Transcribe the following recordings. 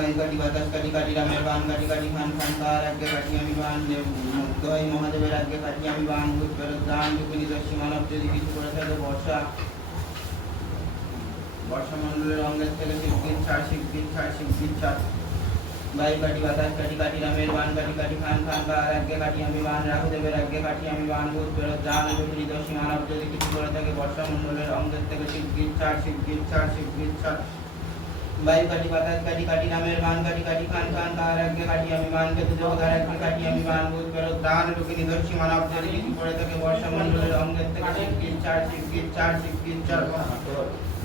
ভাই কাটি বাতাস কাটি কাটি রামের বান কাটি কাটি খান খান কার আগে কাটি আমি বান দই মহাদেবের আগে কাটি আমি বান ভূত প্রেরত দান দুগুনি দস্যি মানব যদি কিছু করে থাকে বর্ষা মণ্ডলের অঙ্গের থেকে শিবগীত ছাড় ভাই কাটি বাতাস কাটি কাটি রামের বান কাটি কাটি খান খান কার আগে কাটি আমি বান রাহুদেবের আগে কাটি আমি বান ভূত প্রেরত দান দুগুনি দস্যি মানব যদি কিছু করে থাকে বর্ষা মণ্ডলের অঙ্গের থেকে শিবগীত ছাড় ভাই কাটি বাতাস কাটি কাটি রামের বান কাটি কাটি খান খান কার আগে কাটি আমি বান কেতু জগদার আগে কাটি আমি বান ভূত প্রেরত দান দুগুনি দস্যি মানব যদি কিছু করে থাকে বর্ষা মণ্ডলের অঙ্গের থেকে শিবগীত ছাড়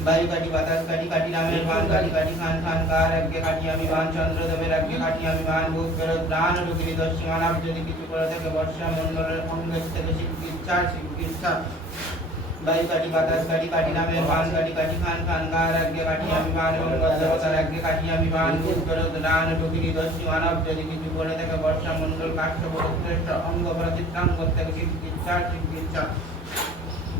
ভাই কাটি বাতাস কাটি কাটি রামের বান কাটি কাটি খান খান কার আগে কাটি আমি বান চন্দ্রদেবের আগে কাটি আমি বান ভূত প্রেরত দান দুগুনি দস্যি মানব যদি কিছু করে থাকে বর্ষা মণ্ডলের অঙ্গের থেকে শিবগীত ছাড় ভাই কাটি বাতাস কাটি কাটি রামের বান কাটি কাটি খান খান কার আগে কাটি আমি বান মঙ্গল দেবতার আগে কাটি আমি বান ভূত প্রেরত দান দুগুনি দস্যি মানব যদি কিছু করে থাকে বর্ষা মণ্ডল কাশ্যপ শ্রেষ্ঠ অঙ্গ প্রচিত্রাঙ্গ থেকে শিবগীত ছাড়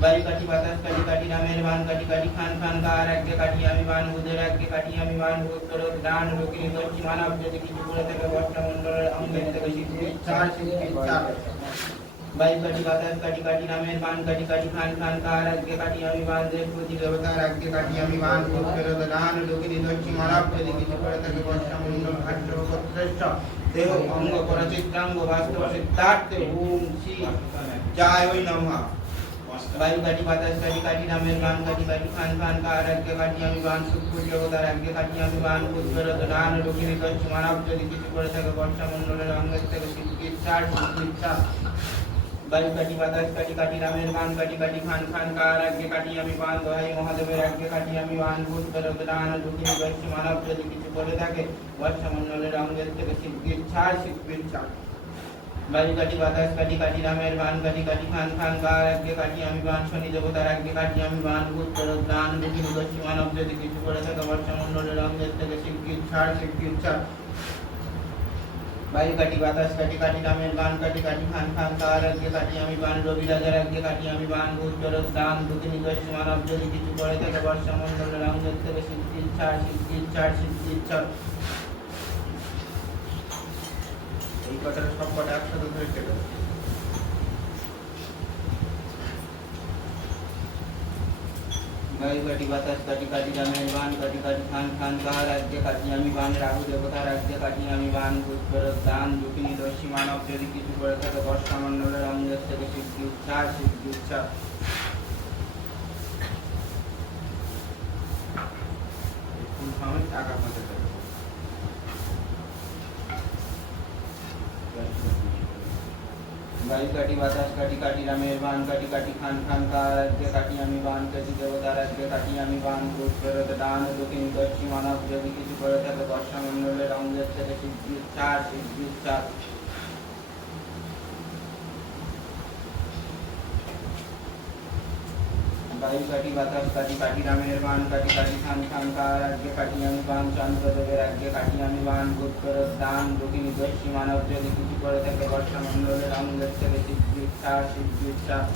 ভাই কাটি বাতাস কাটি কাটি রামের বান কাটি কাটি খান খান কার আগে কাটি আমি বান বুধের আগে কাটি আমি বান ভূত প্রেরত দান দুগুনি দস্যি মানব যদি কিছু করে থাকে বর্ষা মণ্ডলের অঙ্গের থেকে শিবগীত ছাড় ভাই কাটি বাতাস কাটি কাটি রামের বান কাটি কাটি খান খান কার আগে কাটি আমি বান দেবপতি দেবতার আগে কাটি আমি বান ভূত প্রেরত দান দুগুনি দস্যি মানব যদি কিছু করে থাকে বর্ষা মণ্ডল কাশ্যপ শ্রেষ্ঠ দেহ অঙ্গ পরচিত্রাঙ্গ বাস্তব সিদ্ধার্থে ওম শ্রী জয় ওই নমঃ ভাই কাটি বাতাস কাটি কাটি রামের বান কাটি কাটি খান খান কার আগে কাটি আমি বান সুখপুর জগতার আগে কাটি আমি বান ভূত প্রেরত দান দুগুনি দস্যি মানব যদি কিছু করে থাকে বর্ষা মণ্ডলের অঙ্গের থেকে শিবগীত ছাড় ভাই কাটি বাতাস কাটি কাটি রামের বান কাটি কাটি খান খান কার আগে কাটি আমি বান দোহাই মহাদেবের আগে কাটি আমি বান ভূত প্রেরত দান দুগুনি দস্যি মানব যদি কিছু করে থাকে বর্ষা মণ্ডলের অঙ্গের থেকে শিবগীত ছাড় ভাই কাটি বাতাস কাটি কাটি রামের বান কাটি কাটি খান খান কার আগে কাটি আমি বান শনি দেবতার আগে কাটি আমি বান ভূত প্রেরত দান দুগুনি দস্যি মানব যদি কিছু করে থাকে বর্ষা মণ্ডলের অঙ্গের থেকে শিবগীত ছাড় ভাই কাটি বাতাস কাটি কাটি রামের বান কাটি কাটি খান খান কার আগে কাটি আমি বান রবি রাজার আগে কাটি আমি বান ভূত প্রেরত দান দুগুনি দস্যি মানব যদি কিছু করে থাকে বর্ষা মণ্ডলের অঙ্গের থেকে শিবগীত ছাড় এই কথাটা সব কটা একসাথে ধরে কেটে ভাই কাটি বাতাস কাটি কাটি রামের বান কাটি কাটি খান খান কার আগে কাটি আমি বান রাহু দেবতার আগে কাটি আমি বান ভূত প্রেরত দান দুগুনি দস্যি মানব যদি কিছু করে থাকে বর্ষা মণ্ডলের অঙ্গের থেকে শিবগীত ছাড় টাকা পয়সা भाई काटी बातास काटी काटी रामेर बान काटी काटी खान खान कार आगे काटी আমি বান কাটি দেবতার আগে কাটি আমি বান ভূত প্রেরত দান দুগুনি দস্যি মানব যদি কিছু করে থাকে বর্ষা মণ্ডলের অঙ্গের থেকে শিবগীত ছাড় भाई काटी बातास काटी काटी रामेर बान काटी काटी खान खान कार आगे काटी আমি বান চন্দ্রদেবের আগে কাটি আমি বান ভূত প্রেরত দান দুগুনি দস্যি মানব যদি কিছু করে থাকে বর্ষা মণ্ডলের অঙ্গের থেকে শিবগীত ছাড়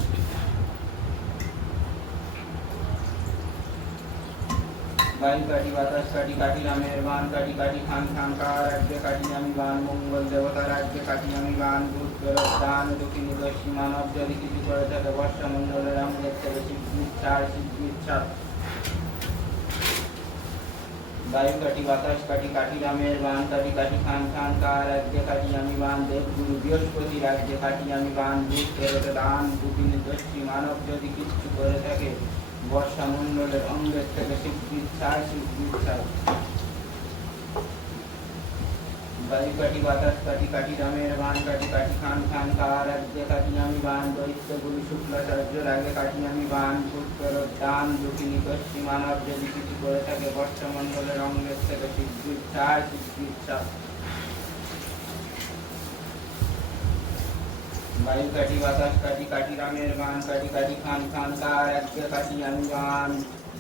भाई काटी बातास काटी काटी रामेर बान काटी काटी खान खान कार आगे काटी আমি বান মঙ্গল দেবতার আগে কাটি আমি বান ভূত প্রেরত দান দুগুনি দস্যি মানব যদি কিছু করে থাকে বর্ষা মণ্ডলের অঙ্গের থেকে শিবগীত ছাড় भाई काटी बातास काटी काटी रामेर बान काटी काटी खान खान कार आगे काटी আমি বান দেবগুরু বৃহস্পতির আগে কাটি আমি বান ভূত প্রেরত দান দুগুনি দস্যি মানব যদি কিছু করে থাকে বর্ষা মণ্ডলের অঙ্গের থেকে শিবগীত ছাড় ভাই কাটি বাতাস কাটি কাটি রামের বান কাটি কাটি খান খান কার আগে কাটি আমি বান দৈত্য গুরু শুক্লাচার্যের আগে কাটি আমি বান ভূত প্রেরত দান দুগুনি দস্যি মানব যদি কিছু করে থাকে বর্ষা মণ্ডলের অঙ্গের থেকে শিবগীত ছাড় भाई काटी बातास काटी काटी रामेर बान काटी काटी खान खान कार आगे काटी আমি বান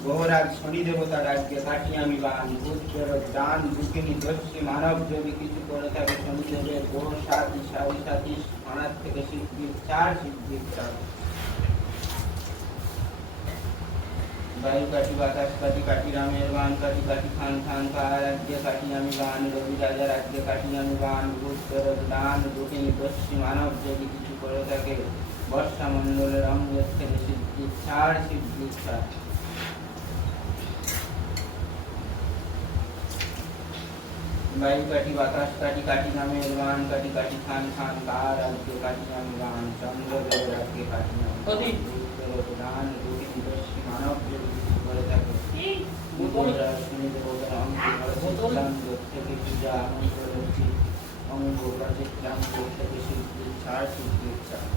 গোহরাজ শনি দেবতার আগে কাটি আমি বান ভূত প্রেরত দান দুগুনি দস্যি মানব যদি কিছু করে থাকে শনিদেবের গোহ সাথী মানার থেকে শিবগীত ছাড় বায়ু কাটি বাতাস কাটি কাটি রামের বান কাটি কাটি খান খান খা রাজ্যে কাটি আমি বান রবি রাজা রাজ্যে কাটি আমি বান ভূত দান দক্ষিণী পশ্চিম মানব যদি কিছু করে থাকে বর্ষা মণ্ডলের অঙ্গের থেকে সিদ্ধি ছাড় সিদ্ধি ছাড়। বায়ু কাটি বাতাস কাটি কাটি নামের বান কাটি কাটি খান খান খা রাজ্যে কাটি আমি বান চন্দ্র দেব রাজ্যে কাটি আমি দান দক্ষিণী পশ্চিম মানব যদি কিছু করে থাকে থেকে পূজা আনন্দ রয়েছে অঙ্গ প্রাচিত্রাম থেকে সিদ্ধি ছাড় সিদ্ধি ছাড়।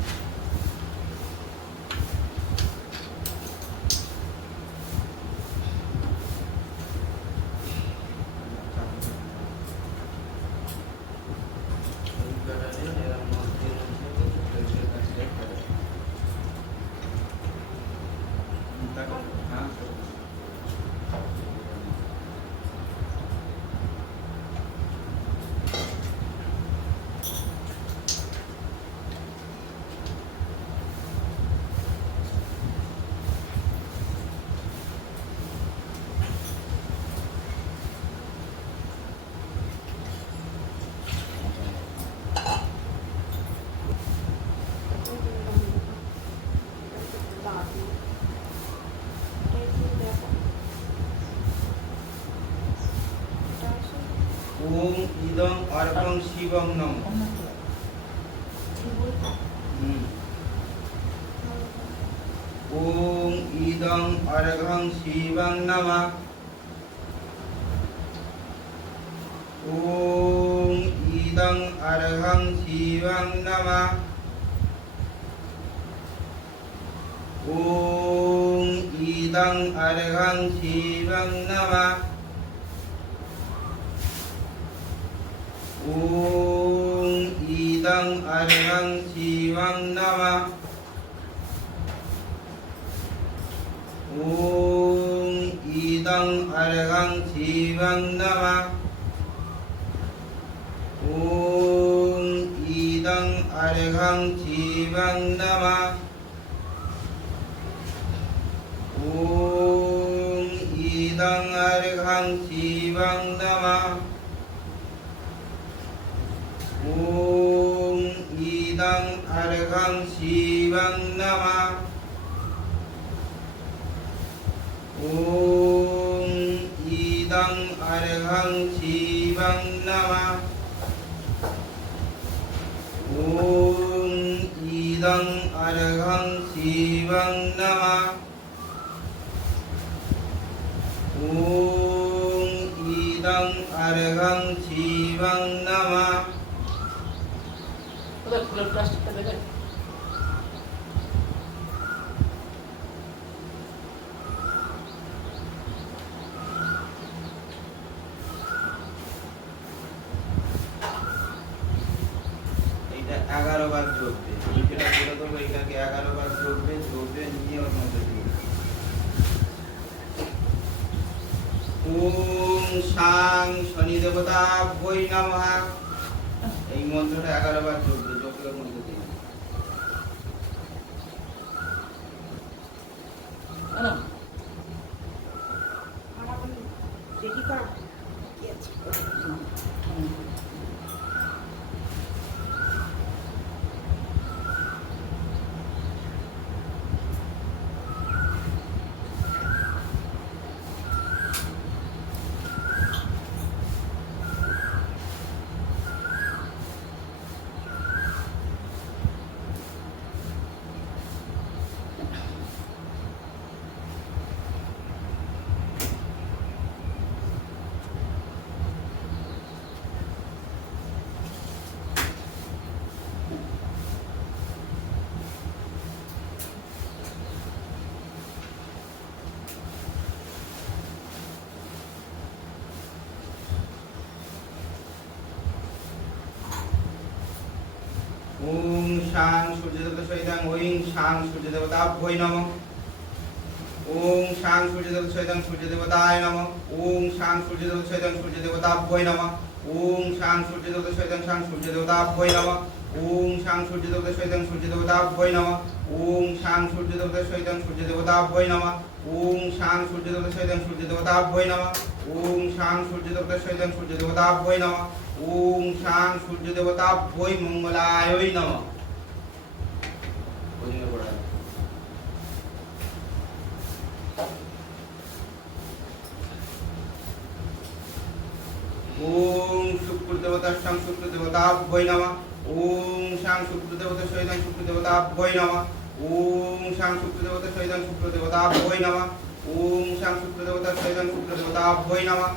ओम इदं अर्घं शिवं नमः। ओम इदं अर्घं शिवं नमः। ओम इदं अर्घं शिवं नमः। ओम इदं अर्घं शिवं नमः। ओम इदं अर्घं शिवं नमः। ओम इदं अर्घं शिवं नमः। ओम इदं अर्घं शिवं नमः। ओम इदं अर्घं शिवं नमः। ओम इदं अर्घं शिवं नमः। ओम इदं अर्घं शिवं नमः। ओम इदं अर्घं शिवं नमः। ओम इदं अर्घं शिवं नमः। ফুলের প্লাস্টিকটা দেবে। এইটা 11 বার যোগবে, যেটা বলে দেবো এটাকে 11 বার যোগবে, যোগবে নিয়ে ওর মধ্যে দিয়ে ওম শাং শনি দেবতা বৈ নমঃ। এই মন্ত্রটা 11 বার যোগবে, যোগের মধ্যে দিয়ে দেখি কর কি আছে। ओम शां सूर्यदेवता सहितं ओं शां सूर्यदेवताभ्यै नमः। ओम शां सूर्यदेवता सहितं सूर्यदेवताय नमः। ओम शां सूर्यदेवता सहितं सूर्यदेवताभ्यै नमः। ओम शां सूर्यदेवता सहितं शां सूर्यदेवताभ्यै नमः। ওম শাং সূর্য দেবতা সহিতং সূর্য দেবতাভ্যৈ নমঃ ওম শাং সূর্য দেবতা সহিতং সূর্য দেবতাভ্যৈ নমঃ ওম শাং সূর্য দেবতা সহিতং সূর্য দেবতাভ্যৈ নমঃ ওম শাং সূর্য দেবতা সহিতং সূর্য দেবতাভ্যৈ নমঃ ওম শাং সূর্য দেবতাভ্যৈ মঙ্গলায় নমঃ। ওম শুক্র দেবতা শাং শুক্র দেবতাভ্যৈ নমঃ ওম শাং শুক্র দেবতা সহিতং শুক্র দেবতাভ্যৈ নমঃ ওম শাং শুক্র দেবতা সহিতং শুক্র দেবতাভ্যৈ নমঃ ওম শাং শুক্র দেবতা সহিতং শুক্র দেবতাভ্যৈ নমঃ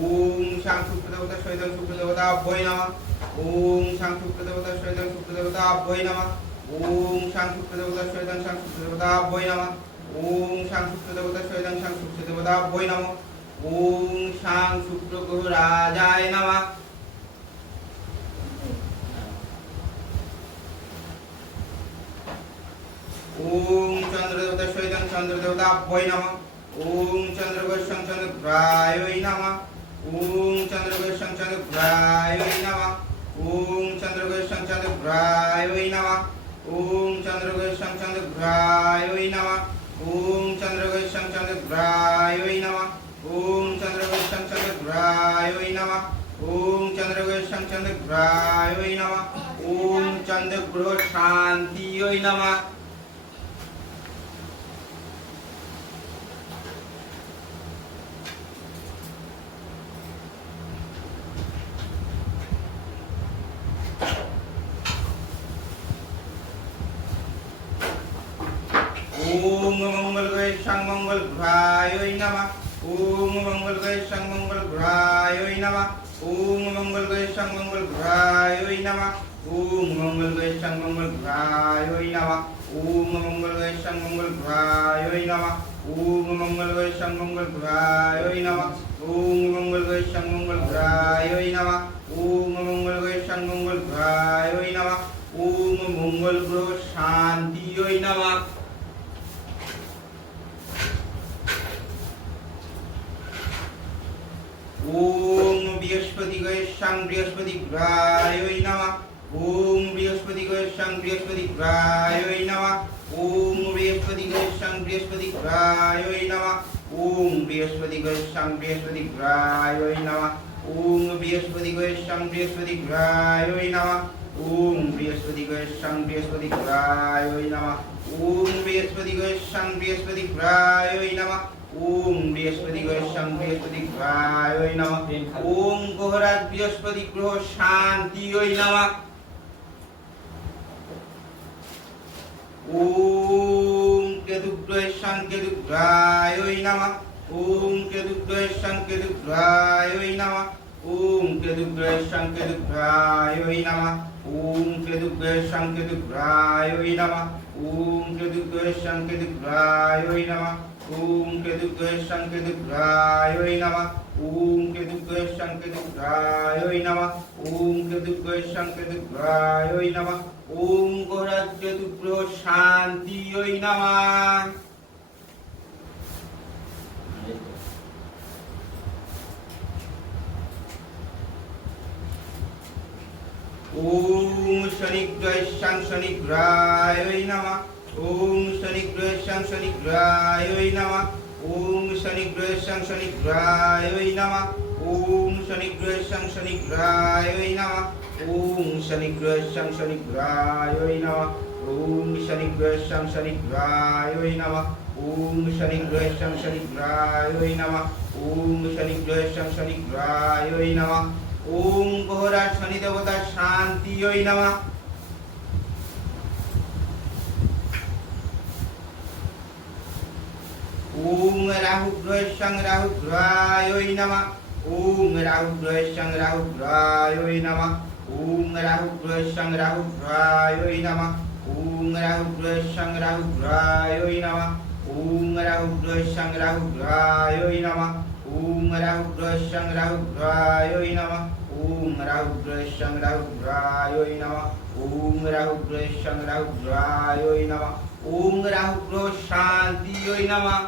ওম শাং শুক্র দেবতা সহিতং শুক্র দেবতাভ্যৈ নমঃ ওম শাং শুক্র দেবতা সহিতং শুক্র দেবতাভ্যৈ নমঃ ওম শাং শুক্র দেবতা সহিতং শুক্র দেবতাভ্যৈ নমঃ ওম শাং শুক্র দেবতা সহিতং শুক্র দেবতাভ্যৈ নমঃ ওম শাং শুক্র গ্রহ রাজায় নমঃ। ওম চন্দ্র দেবতা সহিতং চন্দ্র দেবতাভ্যৈ নমঃ ওম চন্দ্র গোস্বাং চন্দ্রায় নমঃ ওম চন্দ্র গোস্বাং চন্দ্রায় নমঃ ওম চন্দ্র গোস্বাং চন্দ্রায় নমঃ ওম চন্দ্র গোস্বাং চন্দ্রায় নমঃ ওম চন্দ্র গোস্বাং চন্দ্রায় নমঃ ওম চন্দ্র গোস্বাং চন্দ্রায় নমঃ ওম চন্দ্র গোস্বাং চন্দ্রায় নমঃ ওম চন্দ্র গ্রহ শান্তিয় নমঃ। ओम मंगल गणेशाय मंगल ग्रहाय नमः ओम मंगल गणेशाय मंगल ग्रहाय नमः ओम मंगल गणेशाय मंगल ग्रहाय नमः ओम मंगल गणेशाय मंगल ग्रहाय नमः ओम मंगल गणेशाय मंगल ग्रहाय नमः ओम मंगल गणेशाय मंगल ग्रहाय नमः ओम मंगल गणेशाय मंगल ग्रहाय नमः ओम मंगल गणेशाय मंगल ग्रहाय नमः ओम मंगल ग्रह शांतिय नमः। ओम बृहस्पति गणेशाय बृहस्पति ग्रहाय नमः ओम बृहस्पति गणेशाय बृहस्पति ग्रहाय नमः ओम बृहस्पति गणेशाय बृहस्पति ग्रहाय नमः ओम बृहस्पति गणेशाय बृहस्पति ग्रहाय नमः ओम बृहस्पति गणेशाय बृहस्पति ग्रहाय नमः ओम बृहस्पति गणेशाय बृहस्पति ग्रहाय नमः ओम बृहस्पति गणेशाय बृहस्पति ग्रहाय नमः ओम बृहस्पति गणेशाय बृहस्पति ग्रहाय नमः ओम गोहराज बृहस्पति ग्रह शांतिय नमः ओम केतु गणेशाय केतु ग्रहाय नमः ओम केतु गणेशाय केतु ग्रहाय नमः ओम केतु गणेशाय केतु ग्रहाय नमः ओम केतु गणेशाय केतु ग्रहाय नमः ओम केतु गणेशाय केतु ग्रहाय नमः ओम केतु गणेशाय केतु ग्रहाय नमः ओम केतु गणेशाय केतु ग्रहाय नमः ओम केतु गणेशाय केतु ग्रहाय नमः ओम गोहराज केतु ग्रह शांतिय नमः। ओम शनि गणेशाय शनि ग्रहाय नमः ओम शनि गणेशाय शनि ग्रहाय नमः ओम शनि गणेशाय शनि ग्रहाय नमः ओम शनि गणेशाय शनि ग्रहाय नमः ओम शनि गणेशाय शनि ग्रहाय नमः ओम शनि गणेशाय शनि ग्रहाय नमः ओम शनि गणेशाय शनि ग्रहाय नमः ओम शनि गणेशाय शनि ग्रहाय नमः ओम गोहरा शनि देवता शांतिय नमः। ओम राहु ग्रहेशाय राहु ग्रहाय नमः ओम राहु ग्रहेशाय राहु ग्रहाय नमः ओम राहु ग्रहेशाय राहु ग्रहाय नमः ओम राहु ग्रहेशाय राहु ग्रहाय नमः ओम राहु ग्रहेशाय राहु ग्रहाय नमः ओम राहु ग्रहेशाय राहु ग्रहाय नमः ओम राहु ग्रहेशाय राहु ग्रहाय नमः ओम राहु ग्रहेशाय राहु ग्रहाय नमः ओम राहु ग्रह शांतिय नमः।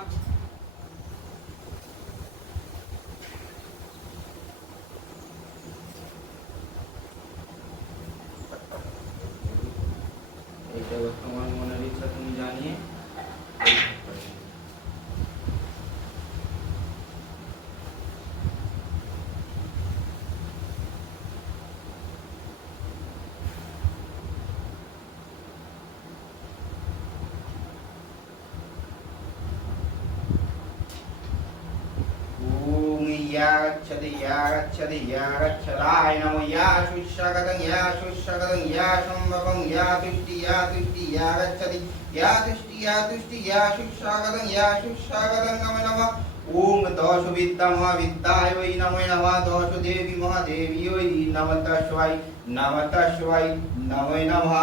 या गच्छदाय नमो या शुष्यगतं या संभवं या तुष्टि या गच्छति या तुष्टि या शुष्यगतं नमो नमः ओम दोष विद्या महाविद्याय नमो नमः दोष देवी महादेव्यै नमः तस्मै नमो नमः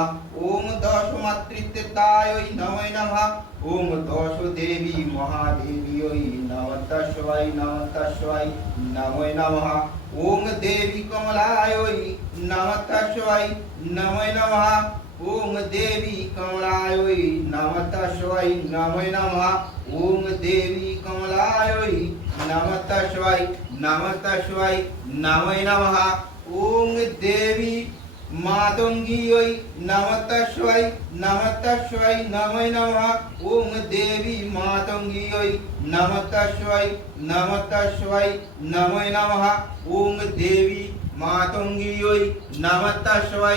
ओम दोष मातृत्वताय नमो नमः ओम दोष देवी महादेव्यै नमः तस्मै नमो नमः ओम देवी कमलाय नमः तस्मै नमो नमः ओम देवी कमलाय नमः तस्मै नमो नमः ओम देवी कमलाय नमः तस्मै नमो नमः ओम देवी मातंगी नमः तस्मै नमो नमः ओम देवी मातंगी नमः तस्मै नमो नमः ओम देवी मातंगी नमः तस्मै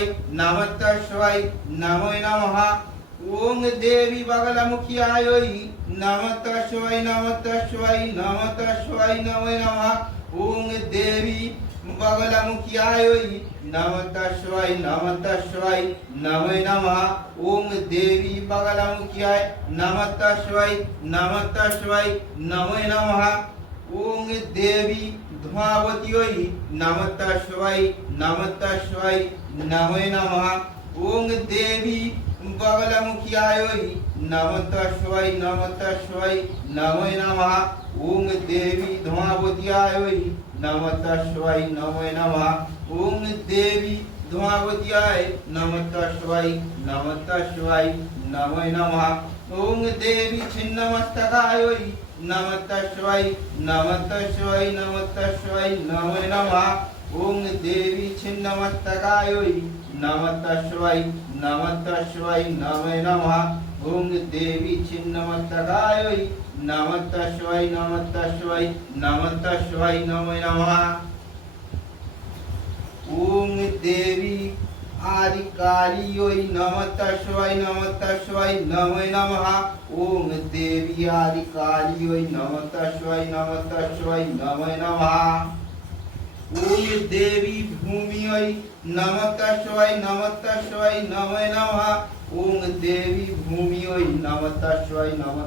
नमो नमः ओम देवी बगलमुखियाय नमः तस्मै नमो नमः ओम देवी बगलमुखियाय नमः तस्मै नमो नमः ओम देवी बगलमुखियाय नमः तस्मै नमो नमः ओम देवी धूमावती नमः तस्मै नमो नमः ओम देवी बगलमुखियाय नमः तस्मै नमो नमः ओम देवी धूमावत्याय नमः तस्मै नमो नमः ओम देवी धूमावत्याय नमः तस्मै नमो नमः ओम देवी छिन्नमस्तकाय नमः तस्मै नमो नमः ओम देवी छिन्नमस्तकाय नमः तस्मै नमो नमः ओम देवी छिन्नमस्तकाय नमः तस्मै नमो नमः ओम देवी आदिकाली नमः तस्मै नमो नमः ओम देवी आदिकाली नमः तस्मै नमो नमः ओम देवी भूमि नमः तस्मै नमो नमः ओम देवी भूमि नमः तस्मै नमो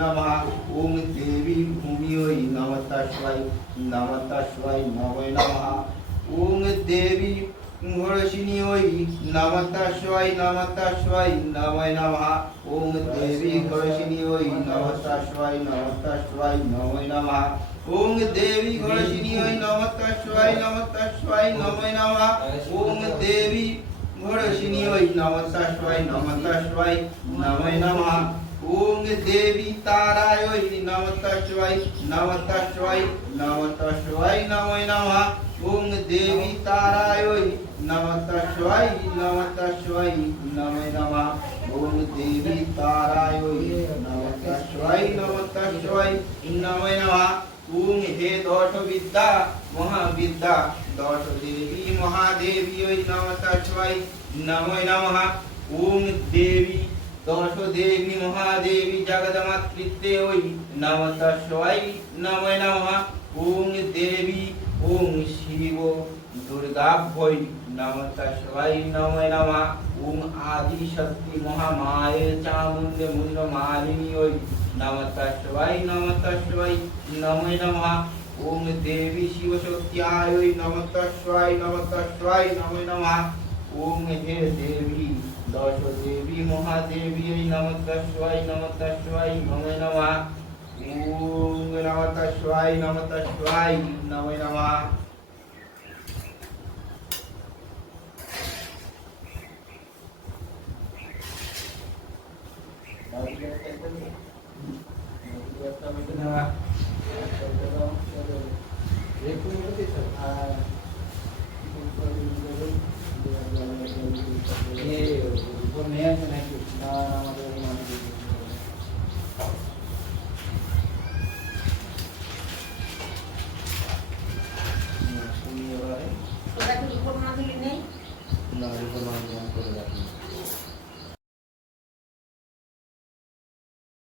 नमः ओम देवी भूमि नमः तस्मै नमो नमः ओम देवी घोषिणी नमः तस्मै नमो नमः ओम देवी घोषिणी नमः तस्मै नमो नमः ओम देवी घोषिणी नमः तस्मै नमो नमः ओम देवी घोषिणी नमः तस्मै नमो नमः ओम देवी ताराय नमः तस्मै नमो नमः ओम देवी ताराय नमः तस्मै नमो नमः ओम देवी ताराय नमः तस्मै नमो नमः ओम हे दोष विद्या महाविद्या दोष देवी महादेवी नमः तस्मै नमो नमः ओम देवी दोष देवी महादेवी जगदमातृत्वे नमः तस्मै नमो नमः ओम देवी ओम शिव दुर्गाभ्यै नमः तस्मै नमो नमः ओम आदि शक्ति महामाये चामुण्डे मुण्डमालिनी नमः तस्मै नमो नमः ओम देवी शिवशक्त्याय नमः तस्मै नमो नमः ओम हे देवी दश देवी महादेवी नमः तस्मै नमो नमः ओम नमः तस्मै नमो नमः ওটা কি রিপোর্ট না দিলে নেই না রিপোর্ট না করে রাখি